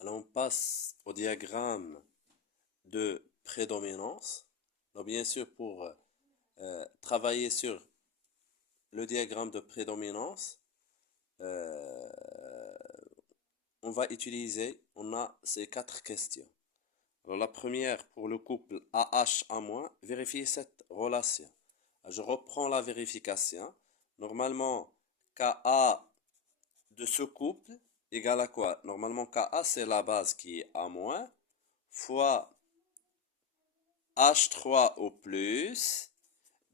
Alors on passe au diagramme de prédominance. Alors bien sûr, pour travailler sur le diagramme de prédominance, euh, on va utiliser, on a ces quatre questions. Alors la première, pour le couple AH-A-, vérifier cette relation. Je reprends la vérification. Normalement, KA de ce couple égale à quoi? Normalement, KA, c'est la base qui est A- fois H3 au plus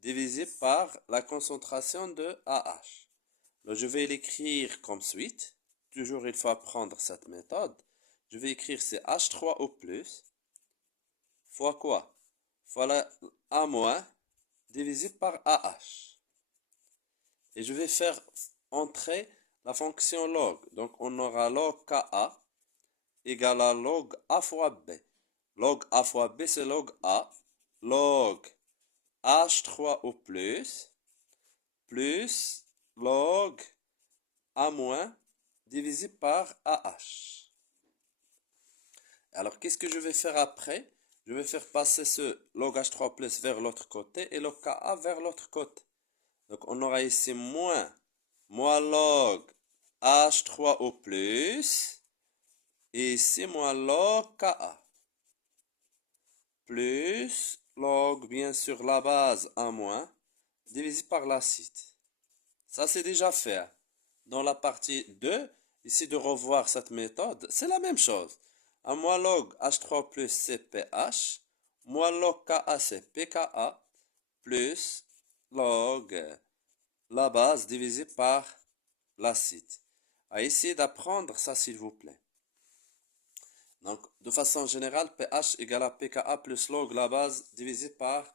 divisé par la concentration de AH. Alors, je vais l'écrire comme suite. Toujours, il faut apprendre cette méthode. Je vais écrire c'est H3 au plus fois quoi? Fois la A- divisé par AH. Et je vais faire entrer la fonction log. Donc, on aura log KA égale à log A fois B. Log A fois B, c'est log A. Log H3 au plus log A- divisé par AH. Alors, qu'est-ce que je vais faire après? Je vais faire passer ce log H3 plus vers l'autre côté et log KA vers l'autre côté. Donc, on aura ici moins log H3 au plus et ici moins log KA plus log, bien sûr, la base A- divisé par l'acide. Ça, c'est déjà fait. Dans la partie 2, ici de revoir cette méthode, c'est la même chose. À moins log H3 plus CPH, moins log KA c'est pKa, plus log la base divisé par l'acide. À essayer d'apprendre ça, s'il vous plaît. Donc, de façon générale, pH égale à pKa plus log la base divisé par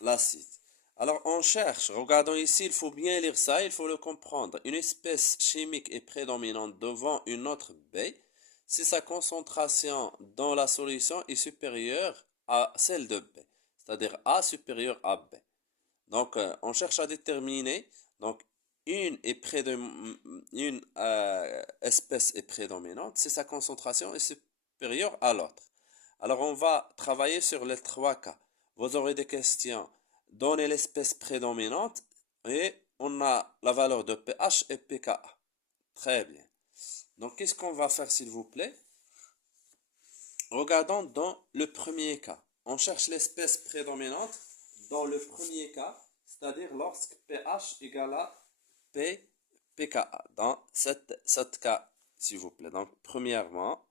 l'acide. Alors, on cherche, regardons ici, il faut bien lire ça, il faut le comprendre. Une espèce chimique est prédominante devant une autre B si sa concentration dans la solution est supérieure à celle de B, c'est-à-dire A supérieur à B. Donc, on cherche à déterminer, donc, une espèce est prédominante si sa concentration est supérieure à l'autre. Alors, on va travailler sur les trois cas. Vous aurez des questions. Donnez l'espèce prédominante et on a la valeur de pH et pKa. Très bien. Donc, qu'est-ce qu'on va faire, s'il vous plaît? Regardons dans le premier cas. On cherche l'espèce prédominante dans le premier cas, c'est-à-dire lorsque pH égale à pKa. Dans cet cas, s'il vous plaît. Donc, premièrement,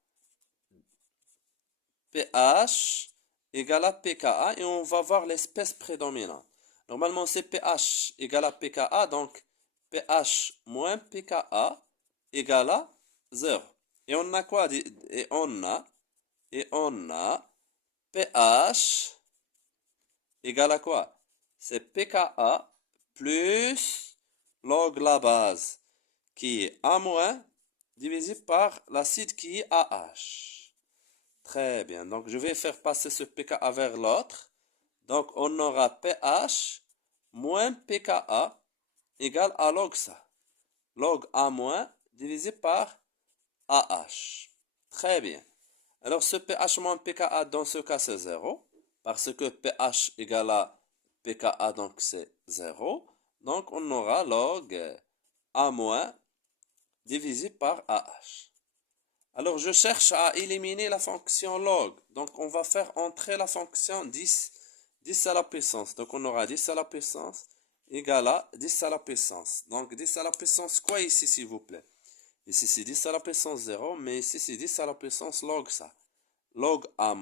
pH égale à pKa et on va voir l'espèce prédominante. Normalement, c'est pH égale à pKa, donc pH moins pKa égale à 0. Et on a quoi? Et on a pH égale à quoi? C'est pKa plus log la base qui est A- divisé par l'acide qui est AH. Très bien. Donc, je vais faire passer ce pKa vers l'autre. Donc, on aura pH moins pKa égale à log ça. Log A- divisé par AH. Très bien. Alors, ce pH moins pKa, dans ce cas, c'est 0. Parce que pH égale à pKa, donc c'est 0. Donc, on aura log A- divisé par AH. Alors, je cherche à éliminer la fonction log. Donc, on va faire entrer la fonction 10 à la puissance. Donc, on aura 10 à la puissance égale à 10 à la puissance. Donc, 10 à la puissance, quoi ici, s'il vous plaît? Ici, c'est 10 à la puissance 0, mais ici, c'est 10 à la puissance log ça. Log A-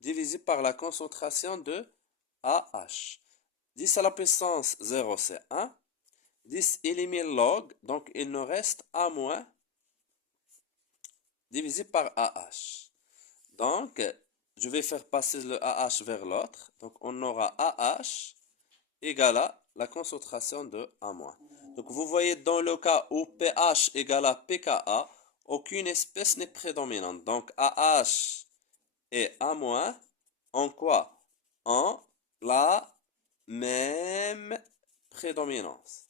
divisé par la concentration de AH. 10 à la puissance 0, c'est 1. 10 élimine log, donc il nous reste A- divisé par AH. Donc, je vais faire passer le AH vers l'autre. Donc, on aura AH égale à la concentration de A-. Donc, vous voyez, dans le cas où pH égale à pKa, aucune espèce n'est prédominante. Donc, AH et A- ont quoi? Ont la même prédominance.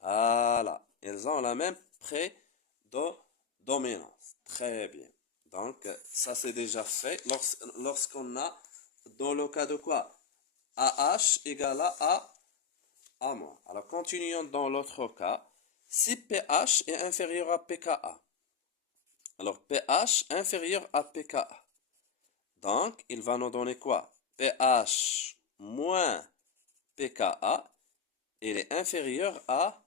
Voilà. Ils ont la même prédominance. dominance. Très bien. Donc, ça c'est déjà fait lorsqu'on a, dans le cas de quoi? AH égale à A moins. Alors, continuons dans l'autre cas. Si PH est inférieur à PKA. Alors, PH inférieur à PKA. Donc, il va nous donner quoi? PH moins PKA, il est inférieur à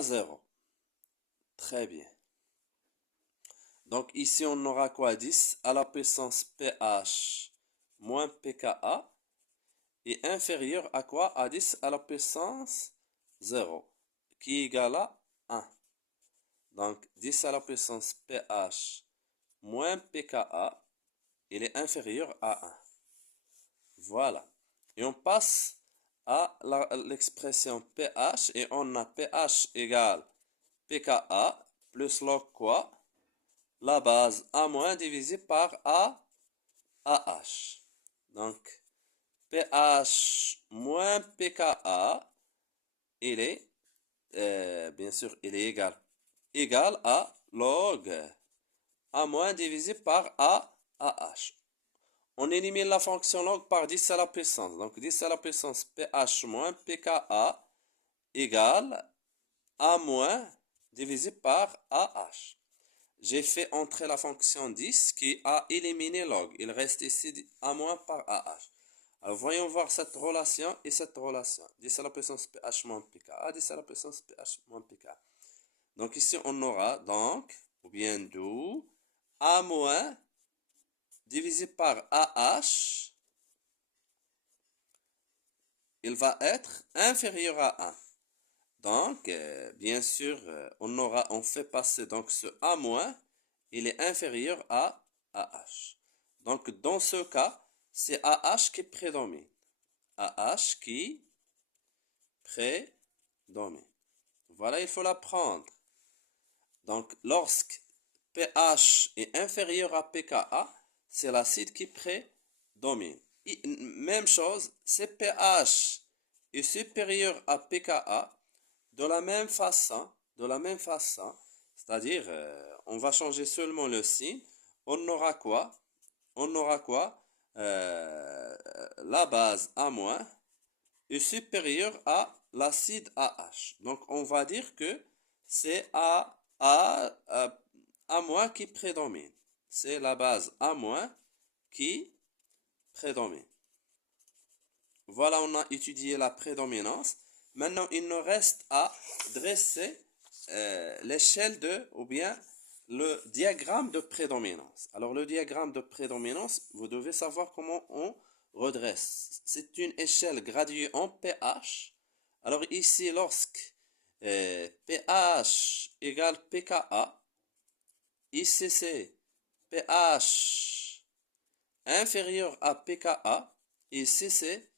0. Très bien. Donc, ici, on aura quoi? 10 à la puissance PH moins PKA est inférieur à quoi? À 10 à la puissance 0, qui est égal à 1. Donc, 10 à la puissance PH moins PKA, il est inférieur à 1. Voilà. Et on passe à l'expression pH et on a pH égale pKa plus log quoi? La base A moins divisé par AH. Donc, pH moins pKa, il est, bien sûr, il est égal à log A moins divisé par AH. On élimine la fonction log par 10 à la puissance. Donc 10 à la puissance pH moins pKa égale A moins divisé par AH. J'ai fait entrer la fonction 10 qui a éliminé log. Il reste ici A moins par AH. Alors voyons voir cette relation et cette relation. 10 à la puissance pH moins pKa, 10 à la puissance pH moins pKa. Donc ici on aura donc, ou bien d'où, A moins divisé par AH, il va être inférieur à 1. Donc, bien sûr, on fait passer donc ce A moins, il est inférieur à AH. Donc, dans ce cas, c'est AH qui prédomine. AH qui prédomine. Voilà, il faut l'apprendre. Donc, lorsque pH est inférieur à pKa, c'est l'acide qui prédomine. Même chose, si pH est supérieur à pKa, de la même façon, c'est-à-dire, on va changer seulement le signe, on aura quoi? On aura quoi? La base A- est supérieure à l'acide AH. Donc, on va dire que c'est A- qui prédomine. C'est la base A- qui prédomine. Voilà, on a étudié la prédominance. Maintenant, il nous reste à dresser l'échelle ou bien le diagramme de prédominance. Alors, le diagramme de prédominance, vous devez savoir comment on redresse. C'est une échelle graduée en pH. Alors, ici, lorsque pH égale pKa, ici c'est pH inférieur à pKa, ici c'est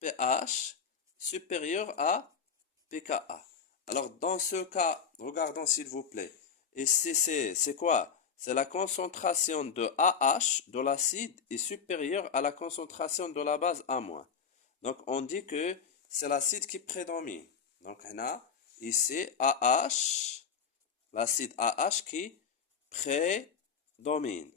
pH supérieur à pKa. Alors, dans ce cas, regardons s'il vous plaît. Ici, c'est quoi? C'est la concentration de AH de l'acide est supérieure à la concentration de la base A-. Donc, on dit que c'est l'acide qui prédomine. Donc, on a ici AH, l'acide AH qui prédomine.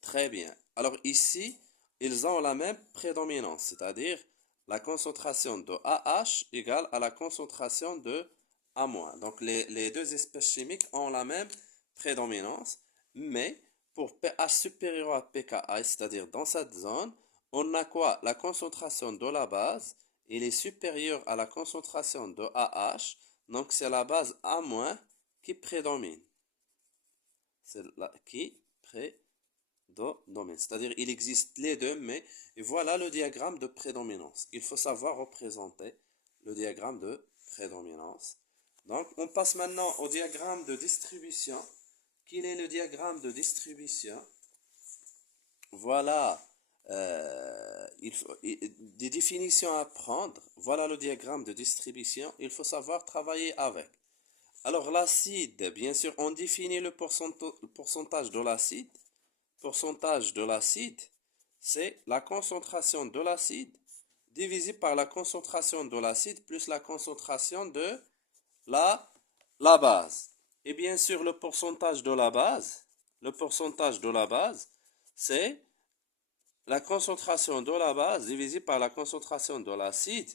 Très bien. Alors ici, ils ont la même prédominance, c'est-à-dire la concentration de AH égale à la concentration de A-. Donc les deux espèces chimiques ont la même prédominance, mais pour pH supérieur à pKa, c'est-à-dire dans cette zone, on a quoi? La concentration de la base, il est supérieure à la concentration de AH, donc c'est la base A- qui prédomine. C'est la qui prédomine. C'est-à-dire il existe les deux, mais voilà le diagramme de prédominance. Il faut savoir représenter le diagramme de prédominance. Donc on passe maintenant au diagramme de distribution. Quel est le diagramme de distribution? Voilà des définitions à prendre. Voilà le diagramme de distribution. Il faut savoir travailler avec. Alors l'acide, bien sûr, on définit le pourcentage de l'acide. Pourcentage de l'acide, c'est la concentration de l'acide divisé par la concentration de l'acide plus la concentration de la base. Et bien sûr, le pourcentage de la base, c'est la concentration de la base divisée par la concentration de l'acide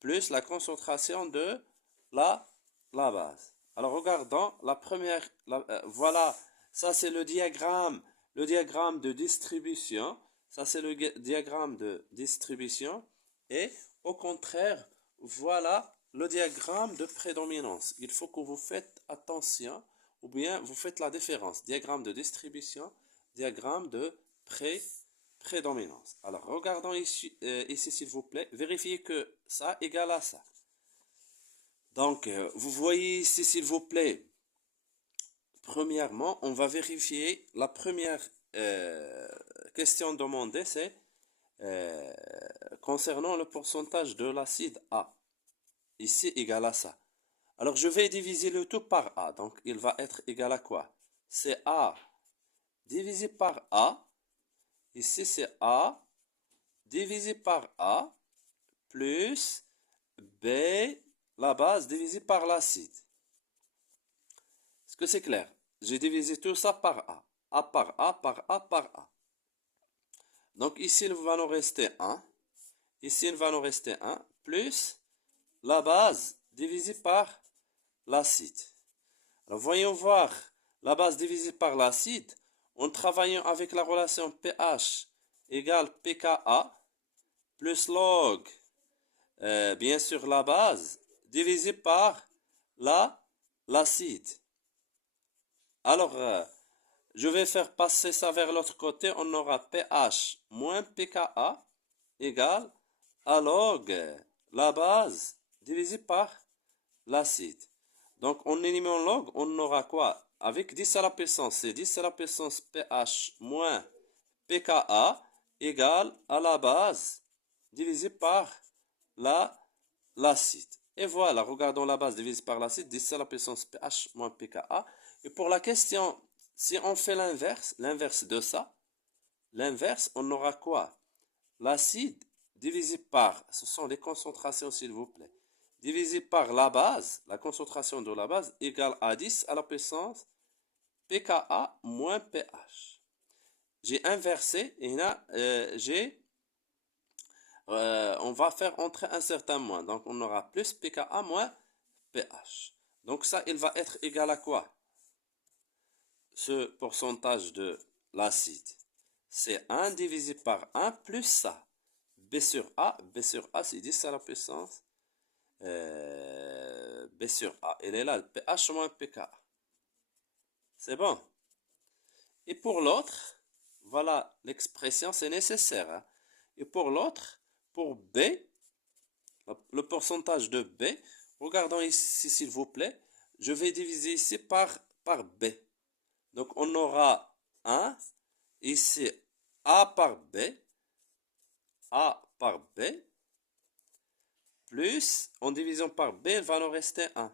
plus la concentration de la, la base. Alors regardons la première, voilà, ça c'est le diagramme de distribution. Ça c'est le diagramme de distribution. Et au contraire, voilà le diagramme de prédominance. Il faut que vous faites attention ou bien vous faites la différence. Diagramme de distribution, diagramme de prédominance. Alors regardons ici, ici s'il vous plaît. Vérifiez que ça égale à ça. Donc, vous voyez ici, s'il vous plaît, premièrement, on va vérifier la première question demandée, c'est concernant le pourcentage de l'acide A. Ici, égal à ça. Alors, je vais diviser le tout par A. Donc, il va être égal à quoi? C'est A divisé par A. Ici, c'est A divisé par A plus B, la base, divisé par l'acide. Est-ce que c'est clair? J'ai divisé tout ça par A. A par A par A par A. Donc ici, il va nous rester 1. Ici, il va nous rester 1 plus la base divisée par l'acide. Alors voyons voir la base divisée par l'acide en travaillant avec la relation pH égale pKa plus log, bien sûr la base divisée par l'acide. Alors, je vais faire passer ça vers l'autre côté. On aura pH moins pKa égale à log la base divisé par l'acide. Donc, en éliminant log, on aura quoi? Avec 10 à la puissance, c'est 10 à la puissance pH moins pKa égale à la base divisé par l'acide. Et voilà, regardons la base divisée par l'acide, 10 à la puissance pH moins pKa. Et pour la question, si on fait l'inverse de ça, l'inverse, on aura quoi? L'acide divisé par, ce sont les concentrations s'il vous plaît, divisé par la base, la concentration de la base, égale à 10 à la puissance pKa moins pH. J'ai inversé et là, on va faire entrer un certain moins. Donc, on aura plus pKa moins pH. Donc, ça, il va être égal à quoi? Ce pourcentage de l'acide. C'est 1 divisé par 1 plus ça. B sur A, c'est 10 à la puissance. B sur A, elle est là, pH moins pKa. C'est bon. Et pour l'autre, voilà l'expression, c'est nécessaire. Hein. Et pour l'autre, pour B, le pourcentage de B, regardons ici s'il vous plaît, je vais diviser ici par B. Donc on aura 1, ici A par B, plus, en divisant par B, il va nous rester 1.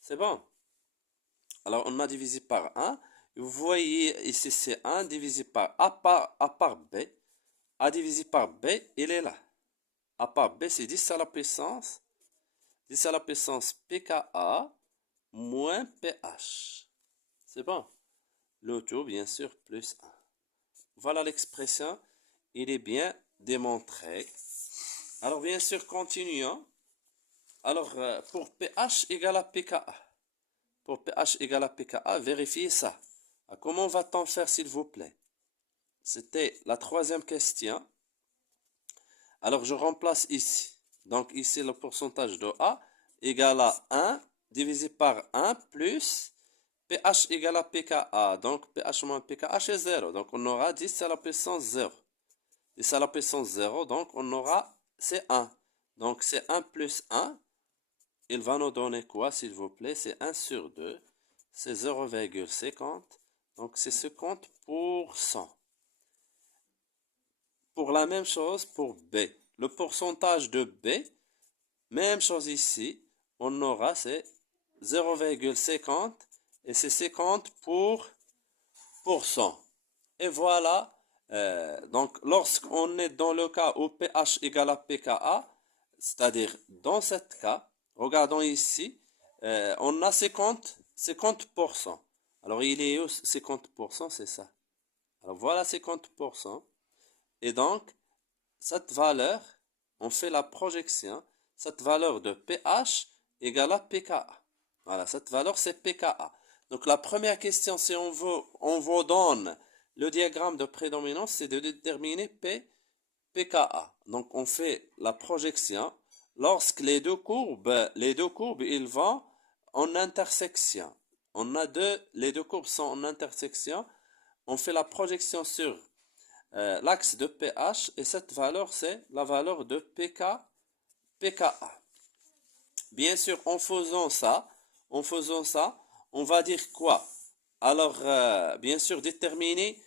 C'est bon? Alors on a divisé par 1. Vous voyez ici c'est 1 divisé par A par B. A divisé par B, il est là. A par B, c'est 10 à la puissance. 10 à la puissance pKa moins pH. C'est bon? Le tout, bien sûr, plus 1. Voilà l'expression. Il est bien démontré. Alors, bien sûr, continuons. Alors, pour pH égale à pKa. Pour pH égale à pKa, vérifiez ça. Comment va-t-on faire, s'il vous plaît? C'était la troisième question. Alors, je remplace ici. Donc, ici, le pourcentage de A égale à 1 divisé par 1 plus pH égale à pKa. Donc, pH moins pKa, c'est 0. Donc, on aura 10 à la puissance 0. 10 à la puissance 0, donc on aura, c'est 1. Donc, c'est 1 plus 1. Il va nous donner quoi, s'il vous plaît? C'est 1 sur 2. C'est 0,50. Donc, c'est 50%. Pour la même chose pour B. Le pourcentage de B, même chose ici. On aura, c'est 0,50 et c'est 50 pour cent. Et voilà. Donc, lorsqu'on est dans le cas où pH égale à pKa, c'est-à-dire dans ce cas, regardons ici, on a 50 50%. Alors, il est où 50%, c'est ça. Alors, voilà 50%. Et donc, cette valeur, on fait la projection, cette valeur de pH égale à pKa. Voilà, cette valeur, c'est pKa. Donc, la première question, si on vous donne le diagramme de prédominance, c'est de déterminer pKa. Donc, on fait la projection lorsque les deux courbes, ils vont en intersection. Les deux courbes sont en intersection. On fait la projection sur l'axe de pH et cette valeur, c'est la valeur de pKa. Bien sûr, en faisant ça, on va dire quoi? Alors, bien sûr, déterminer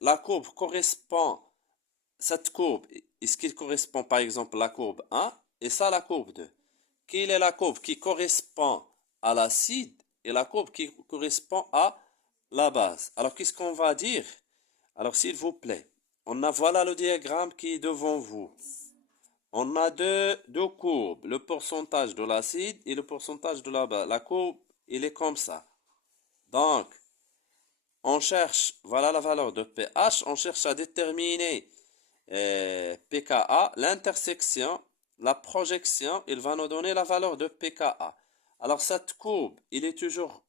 la courbe correspond, cette courbe, est-ce qu'il correspond par exemple à la courbe 1 et ça la courbe 2? Quelle est la courbe qui correspond à l'acide et la courbe qui correspond à la base? Alors, qu'est-ce qu'on va dire? Alors, s'il vous plaît, voilà le diagramme qui est devant vous. On a deux courbes, le pourcentage de l'acide et le pourcentage de la base. La courbe, il est comme ça. Donc, on cherche, voilà la valeur de pH, on cherche à déterminer pKa, l'intersection, la projection, il va nous donner la valeur de pKa. Alors, cette courbe, il est toujours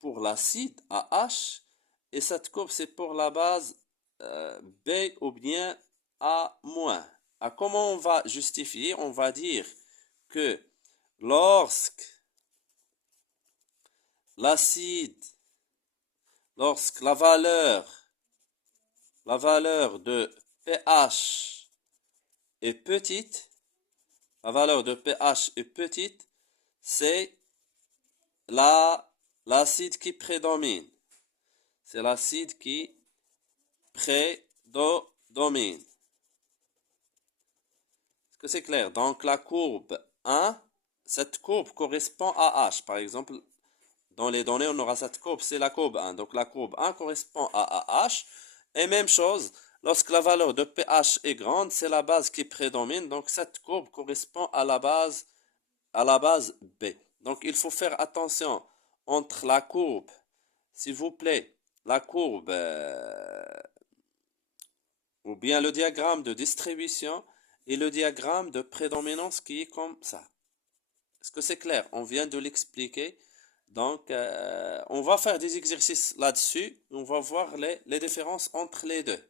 pour l'acide AH et cette courbe, c'est pour la base B ou bien A-. Comment on va justifier? On va dire que lorsque l'acide, lorsque la valeur de pH est petite, la valeur de pH est petite, c'est l'acide qui prédomine. C'est l'acide qui prédomine. Est-ce que c'est clair? Donc la courbe 1, cette courbe correspond à H. Par exemple, dans les données, on aura cette courbe, c'est la courbe 1. Donc la courbe 1 correspond à H. Et même chose, lorsque la valeur de pH est grande, c'est la base qui prédomine. Donc cette courbe correspond à la base B. Donc il faut faire attention entre la courbe, s'il vous plaît, la courbe ou bien le diagramme de distribution et le diagramme de prédominance qui est comme ça. Est-ce que c'est clair? On vient de l'expliquer. Donc, on va faire des exercices là-dessus. On va voir les différences entre les deux.